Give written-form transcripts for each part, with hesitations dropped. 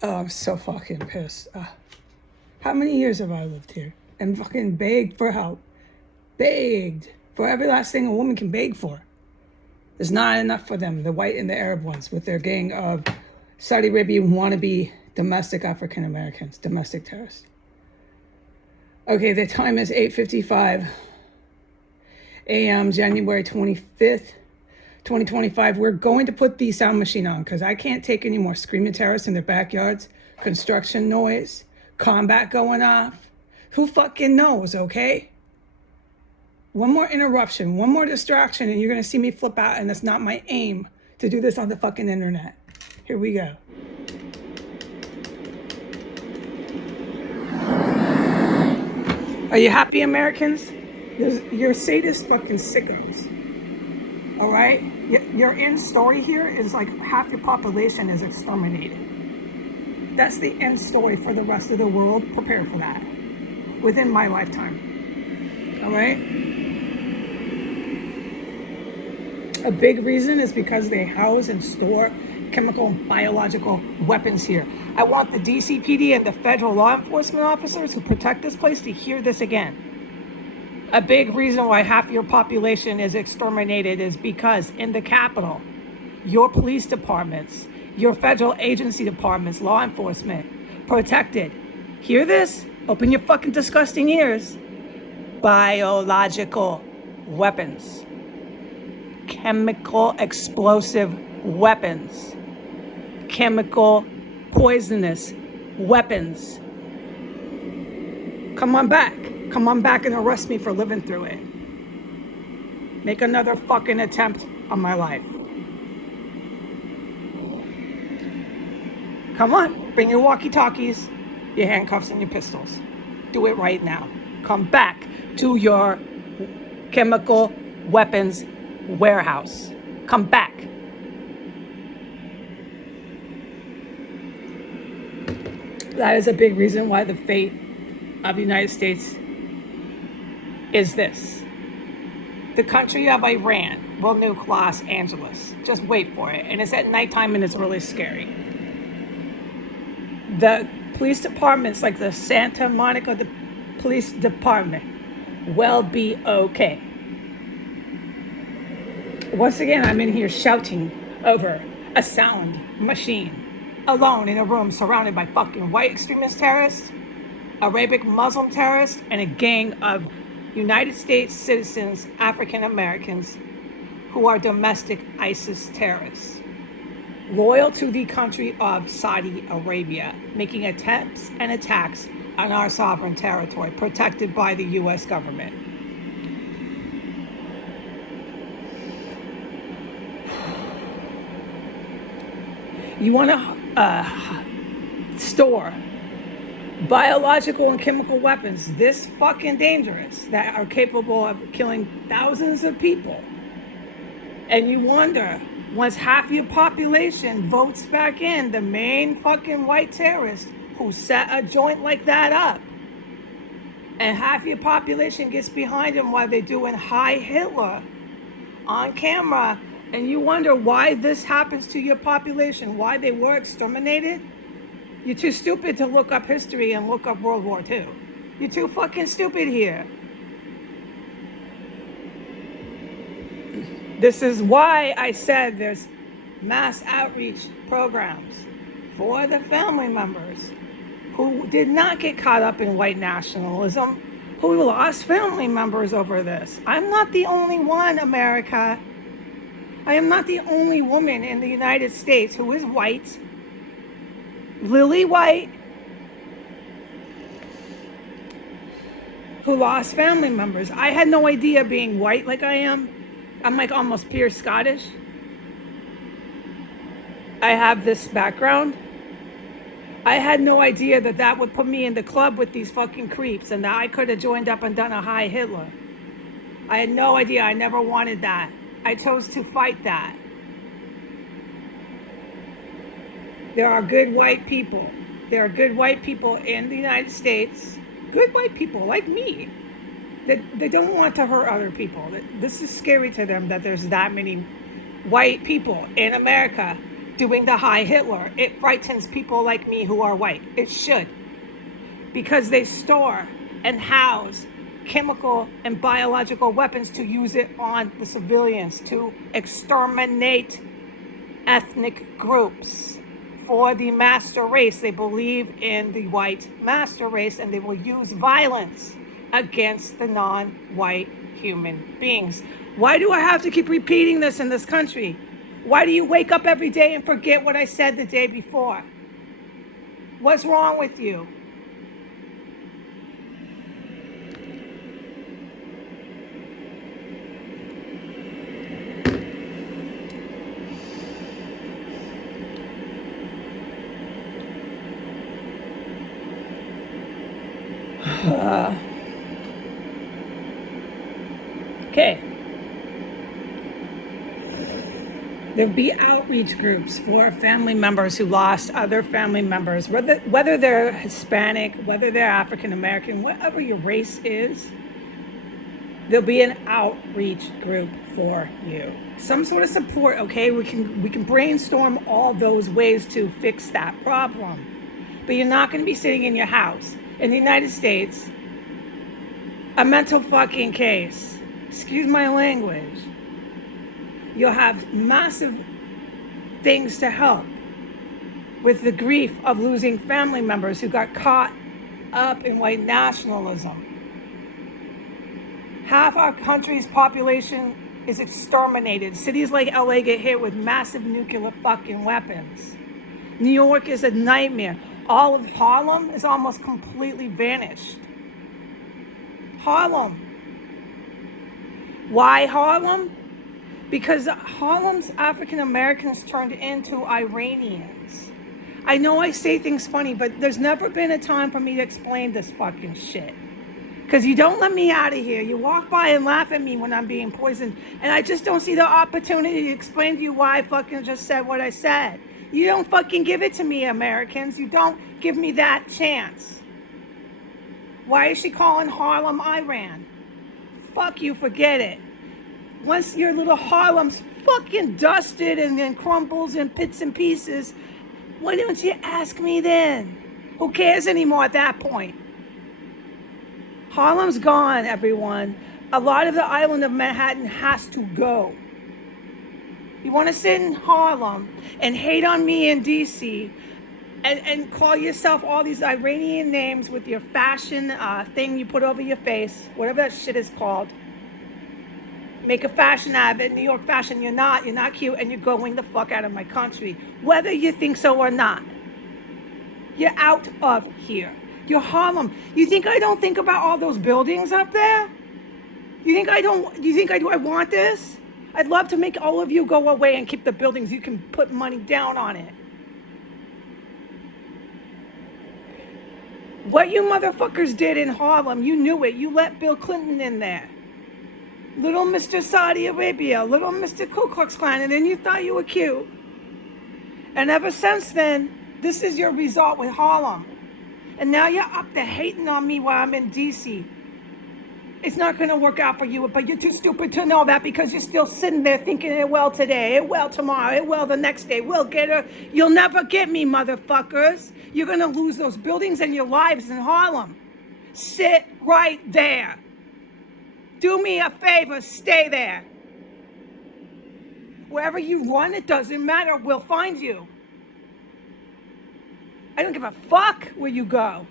Oh, I'm so fucking pissed. How many years have I lived here? And fucking begged for help. Begged for every last thing a woman can beg for. There's not enough for them, the white and the Arab ones, with their gang of Saudi Arabian wannabe domestic African Americans, domestic terrorists. Okay, the time is 8:55 a.m., January 25th, 2025. We're going to put the sound machine on because I can't take any more screaming terrorists in their backyards, construction noise, combat going off. Who fucking knows, okay? One more interruption, one more distraction, and you're going to see me flip out, and that's not my aim to do this on the fucking internet. Here we go. Are you happy, Americans? You're sadist fucking sickos. All right? Your end story here is like half your population is exterminated. That's the end story for the rest of the world. Prepare for that within my lifetime. All right? A big reason is because they house and store chemical and biological weapons here. I want the DCPD and the federal law enforcement officers who protect this place to hear this again. A big reason why half your population is exterminated is because in the capital, your police departments, your federal agency departments, law enforcement, protected. Hear this? Open your fucking disgusting ears. Biological weapons. Chemical explosive weapons. Chemical poisonous weapons. Come on back. Come on back and arrest me for living through it. Make another fucking attempt on my life. Come on, bring your walkie-talkies, your handcuffs, and your pistols. Do it right now. Come back to your chemical weapons warehouse. Come back. That is a big reason why the fate of the United States is this. The country of Iran will nuke Los Angeles. Just wait for it. And it's at nighttime and it's really scary. The police departments like the Santa Monica Police Department will be okay. Once again, I'm in here shouting over a sound machine, alone in a room surrounded by fucking white extremist terrorists, Arabic Muslim terrorists, and a gang of United States citizens, African Americans, who are domestic ISIS terrorists, loyal to the country of Saudi Arabia, making attempts and attacks on our sovereign territory, protected by the U.S. government. You want to store biological and chemical weapons this fucking dangerous that are capable of killing thousands of people. And you wonder, once half your population votes back in the main fucking white terrorist who set a joint like that up, and half your population gets behind him while they're doing Heil Hitler on camera, and you wonder why this happens to your population, why they were exterminated. You're too stupid to look up history and look up World War II. You're too fucking stupid here. This is why I said there's mass outreach programs for the family members who did not get caught up in white nationalism, who lost family members over this. I'm not the only one, America. I am not the only woman in the United States who is white, lily white, who lost family members. I had no idea being white like I am. I'm like almost pure Scottish. I have this background. I had no idea that that would put me in the club with these fucking creeps and that I could have joined up and done a Heil Hitler. I had no idea. I never wanted that. I chose to fight that. There are good white people. There are good white people in the United States. Good white people like me. They don't want to hurt other people. This is scary to them that there's that many white people in America doing the Heil Hitler. It frightens people like me who are white. It should. Because they store and house chemical and biological weapons to use it on the civilians, to exterminate ethnic groups for the master race. They believe in the white master race, and they will use violence against the non-white human beings. Why do I have to keep repeating this in this country? Why do you wake up every day and forget what I said the day before? What's wrong with you? Okay. There'll be outreach groups for family members who lost other family members, whether they're Hispanic, whether they're African American, whatever your race is. There'll be an outreach group for you. Some sort of support, okay? We can brainstorm all those ways to fix that problem. But you're not going to be sitting in your house in the United States, a mental fucking case. Excuse my language. You'll have massive things to help with the grief of losing family members who got caught up in white nationalism. Half our country's population is exterminated. Cities like LA get hit with massive nuclear fucking weapons. New York is a nightmare. All of Harlem is almost completely vanished. Harlem. Why Harlem? Because Harlem's African Americans turned into Iranians. I know I say things funny, but there's never been a time for me to explain this fucking shit. Because you don't let me out of here. You walk by and laugh at me when I'm being poisoned. And I just don't see the opportunity to explain to you why I fucking just said what I said. You don't fucking give it to me, Americans. You don't give me that chance. Why is she calling Harlem Iran? Fuck you, forget it. Once your little Harlem's fucking dusted and then crumbles in bits and pieces, why don't you ask me then? Who cares anymore at that point? Harlem's gone, everyone. A lot of the island of Manhattan has to go. You want to sit in Harlem and hate on me in DC and call yourself all these Iranian names with your fashion thing you put over your face, whatever that shit is called. Make a fashion out of it, New York fashion. You're not cute, and you're going the fuck out of my country, whether you think so or not. You're out of here. You're Harlem. You think I don't think about all those buildings up there? You think I don't? Do you think I do? I want this? I'd love to make all of you go away and keep the buildings. You can put money down on it. What you motherfuckers did in Harlem, you knew it. You let Bill Clinton in there. Little Mr. Saudi Arabia, little Mr. Ku Klux Klan, and then you thought you were cute. And ever since then, this is your result with Harlem. And now you're up there hating on me while I'm in DC. It's not going to work out for you, but you're too stupid to know that because you're still sitting there thinking it will today, it will tomorrow, it will the next day, we'll get her. You'll never get me, motherfuckers. You're going to lose those buildings and your lives in Harlem. Sit right there. Do me a favor, stay there. Wherever you run, it doesn't matter, we'll find you. I don't give a fuck where you go.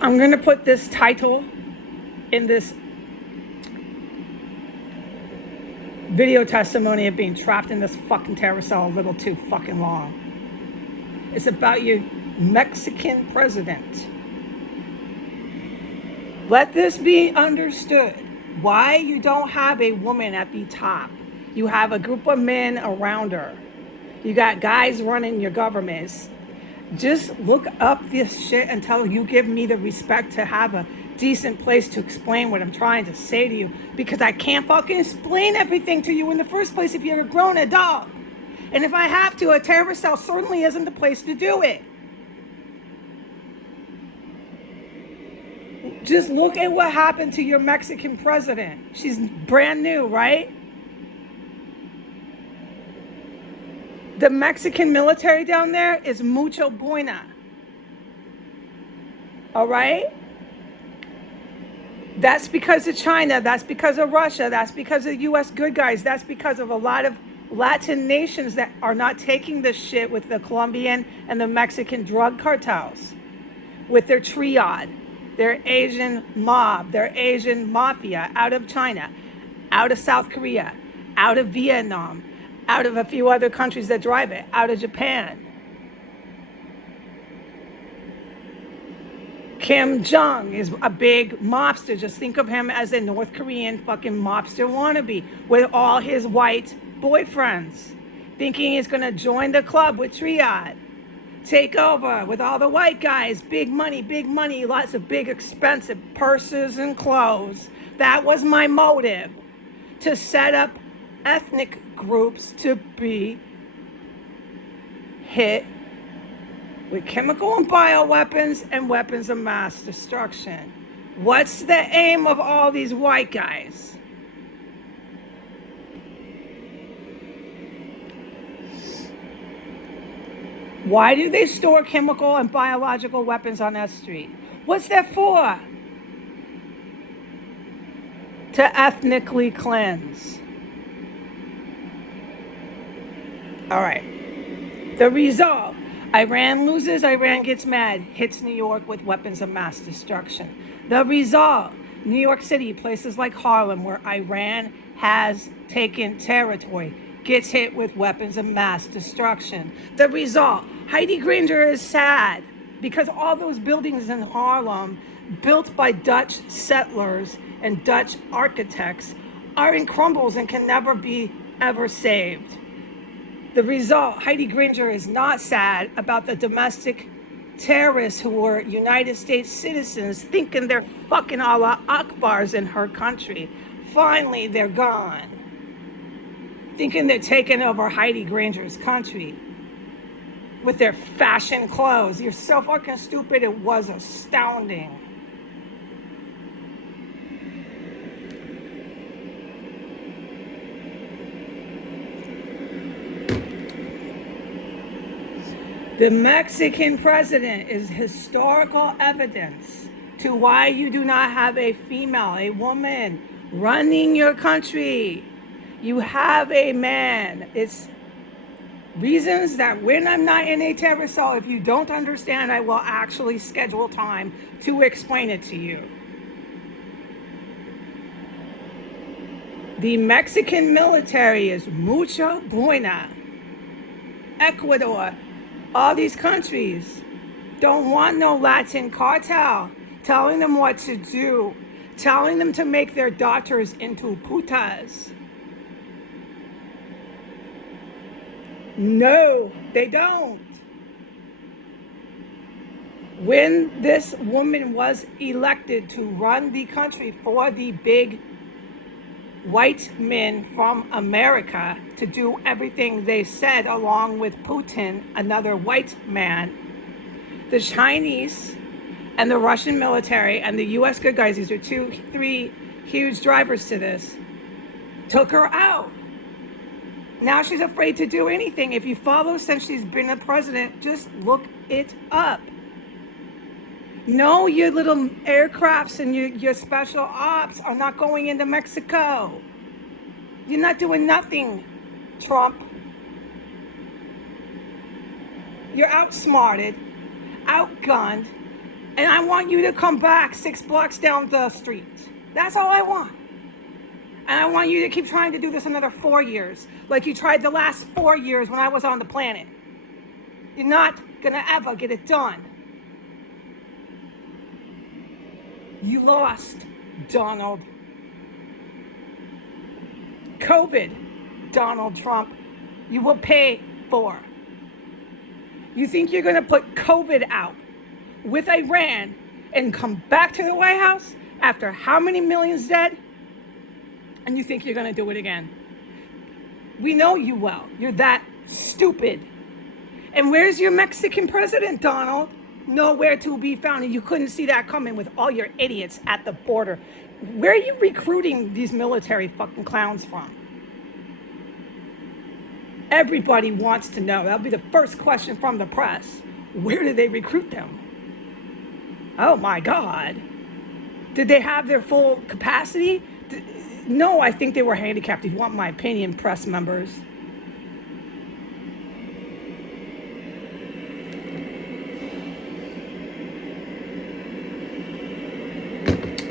I'm going to put this title in this video testimony of being trapped in this fucking terror cell a little too fucking long. It's about your Mexican president. Let this be understood. Why you don't have a woman at the top. You have a group of men around her. You got guys running your governments. Just look up this shit until you give me the respect to have a decent place to explain what I'm trying to say to you, because I can't fucking explain everything to you in the first place if you're a grown adult. And if I have to, a terrorist cell certainly isn't the place to do it. Just look at what happened to your Mexican president. She's brand new, right? The Mexican military down there is mucho buena. All right? That's because of China. That's because of Russia. That's because of U.S. good guys. That's because of a lot of Latin nations that are not taking this shit with the Colombian and the Mexican drug cartels, with their triad, their Asian mob, their Asian mafia out of China, out of South Korea, out of Vietnam, out of a few other countries that drive it, out of Japan. Kim Jong is a big mobster. Just think of him as a North Korean fucking mobster wannabe with all his white boyfriends, thinking he's going to join the club with Triad, take over with all the white guys, big money, lots of big expensive purses and clothes. That was my motive, to set up ethnic groups to be hit with chemical and bioweapons and weapons of mass destruction. What's the aim of all these white guys? Why do they store chemical and biological weapons on that street? What's that for? To ethnically cleanse. All right. The result: Iran loses, Iran gets mad, hits New York with weapons of mass destruction. The result: New York City, places like Harlem, where Iran has taken territory, gets hit with weapons of mass destruction. The result: Heidi Granger is sad because all those buildings in Harlem, built by Dutch settlers and Dutch architects, are in crumbles and can never be ever saved. The result: Heidi Granger is not sad about the domestic terrorists who were United States citizens thinking they're fucking Allah Akbars in her country. Finally, they're gone. Thinking they're taking over Heidi Granger's country with their fashion clothes. You're so fucking stupid, it was astounding. The Mexican president is historical evidence to why you do not have a female, a woman, running your country. You have a man. It's reasons that when I'm not in a terrorist cell, if you don't understand, I will actually schedule time to explain it to you. The Mexican military is mucho buena. Ecuador, all these countries don't want no Latin cartel telling them what to do, telling them to make their daughters into putas. No, they don't. When this woman was elected to run the country for the big white men from America to do everything they said, along with Putin, another white man, the Chinese and the Russian military and the U.S. good guys, these are 3 huge drivers to this, took her out. Now she's afraid to do anything. If you follow since she's been a president, just look it up. No, your little aircrafts and your special ops are not going into Mexico. You're not doing nothing, Trump. You're outsmarted, outgunned, and I want you to come back 6 blocks down the street. That's all I want. And I want you to keep trying to do this another 4 years, like you tried the last 4 years when I was on the planet. You're not gonna ever get it done. You lost, Donald. COVID, Donald Trump, you will pay for. You think you're gonna put COVID out with Iran and come back to the White House after how many millions dead? And you think you're gonna do it again? We know you well. You're that Stupid. And where's your Mexican president, Donald? Nowhere to be found. And you couldn't see that coming with all your idiots at the border. Where are you recruiting these military fucking clowns from? Everybody wants to know. That'll be the first question from the press. Where did they recruit them? Oh my God. Did they have their full capacity? No, I think they were handicapped. If you want my opinion, press members.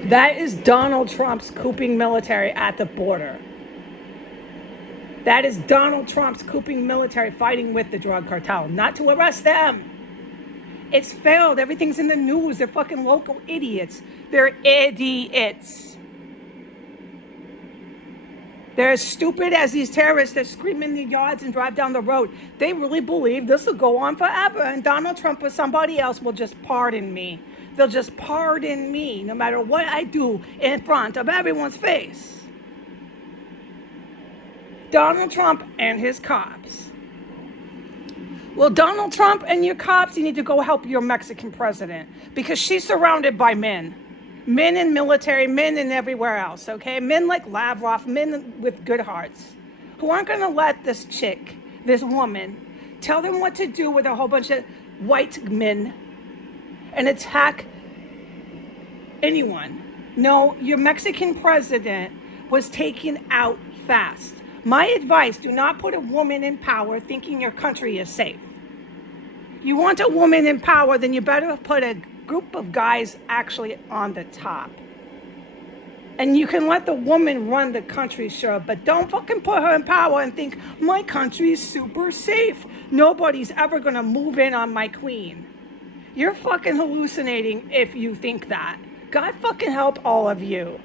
That is Donald Trump's couping military at the border. That is Donald Trump's couping military fighting with the drug cartel, not to arrest them. It's failed. Everything's in the news. They're fucking local idiots. They're idiots. They're as stupid as these terrorists that scream in the yards and drive down the road. They really believe this will go on forever, and Donald Trump or somebody else will just pardon me. They'll just pardon me no matter what I do in front of everyone's face. Donald Trump and his cops. Well, Donald Trump and your cops, you need to go help your Mexican president because she's surrounded by men. Men in military, men in everywhere else, okay? Men like Lavrov, men with good hearts who aren't going to let this chick, this woman, tell them what to do with a whole bunch of white men and attack anyone. No, your Mexican president was taken out fast. My advice, do not put a woman in power thinking your country is safe. You want a woman in power, then you better put a group of guys actually on the top. And you can let the woman run the country, sure, but don't fucking put her in power and think my country is super safe. Nobody's ever gonna move in on my queen. You're fucking hallucinating if you think that. God fucking help all of you.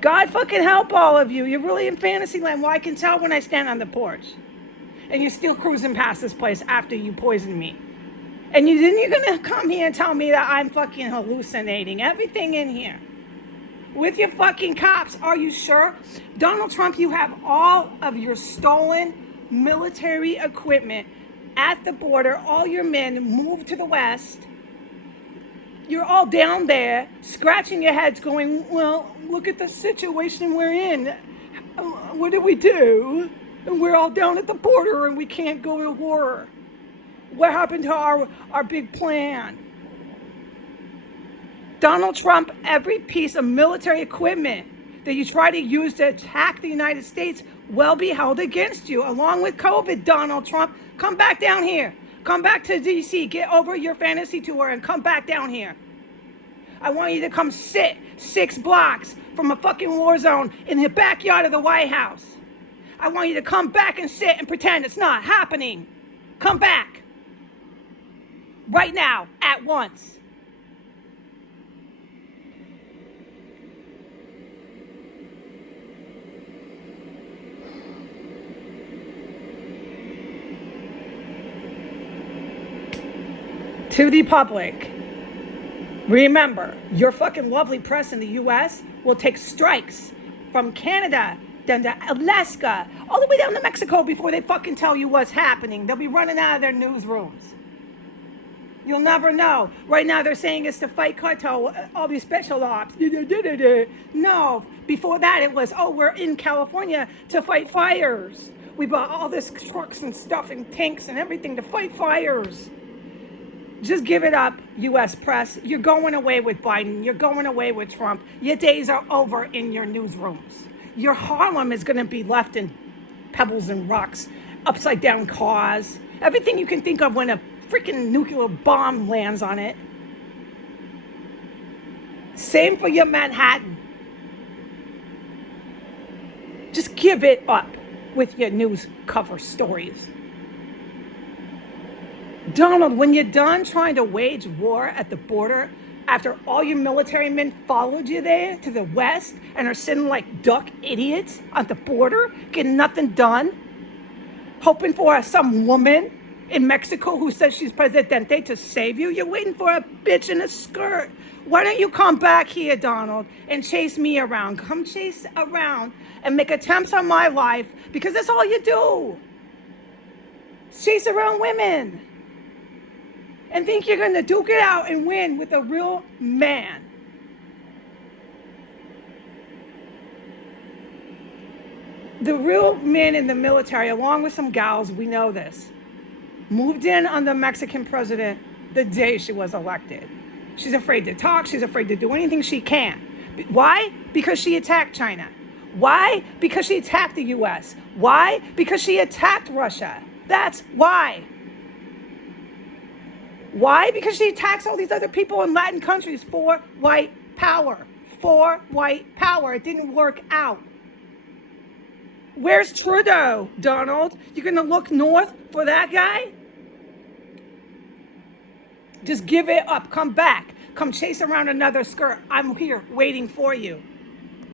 God fucking help all of you. You're really in fantasy land. Well, I can tell when I stand on the porch. And you're still cruising past this place after you poisoned me. And you're gonna come here and tell me that I'm fucking hallucinating everything in here. With your fucking cops, are you sure? Donald Trump, you have all of your stolen military equipment at the border. All your men moved to the west. You're all down there scratching your heads going, well, look at the situation we're in. What do we do? And we're all down at the border and we can't go to war. What happened to our big plan? Donald Trump, every piece of military equipment that you try to use to attack the United States will be held against you, along with COVID. Donald Trump, come back down here. Come back to D.C. Get over your fantasy tour and come back down here. I want you to come sit 6 blocks from a fucking war zone in the backyard of the White House. I want you to come back and sit and pretend it's not happening. Come back. Right now, at once. To the public, remember, your fucking lovely press in the U.S. will take strikes from Canada down to Alaska, all the way down to Mexico before they fucking tell you what's happening. They'll be running out of their newsrooms. You'll never know. Right now they're saying it's to fight cartel, all these special ops. No, before that it was, we're in California to fight fires. We bought all this trucks and stuff and tanks and everything to fight fires. Just give it up, U.S. press. You're going away with Biden. You're going away with Trump. Your days are over in your newsrooms. Your Harlem is going to be left in pebbles and rocks, upside down cars, everything you can think of when a freaking nuclear bomb lands on it. Same for your Manhattan. Just give it up with your news cover stories. Donald, when you're done trying to wage war at the border, after all your military men followed you there to the west and are sitting like duck idiots on the border, getting nothing done, hoping for some woman in Mexico who says she's presidente to save you, you're waiting for a bitch in a skirt. Why don't you come back here, Donald, and chase me around? Come chase around and make attempts on my life because that's all you do. Chase around women. And think you're going to duke it out and win with a real man. The real men in the military, along with some gals, we know this, moved in on the Mexican president the day she was elected. She's afraid to talk. She's afraid to do anything she can. Why? Because she attacked China. Why? Because she attacked the U.S. Why? Because she attacked Russia. That's why. Why? Because she attacks all these other people in Latin countries for white power. For white power. It didn't work out. Where's Trudeau, Donald? You're going to look north for that guy? Just give it up. Come back. Come chase around another skirt. I'm here waiting for you.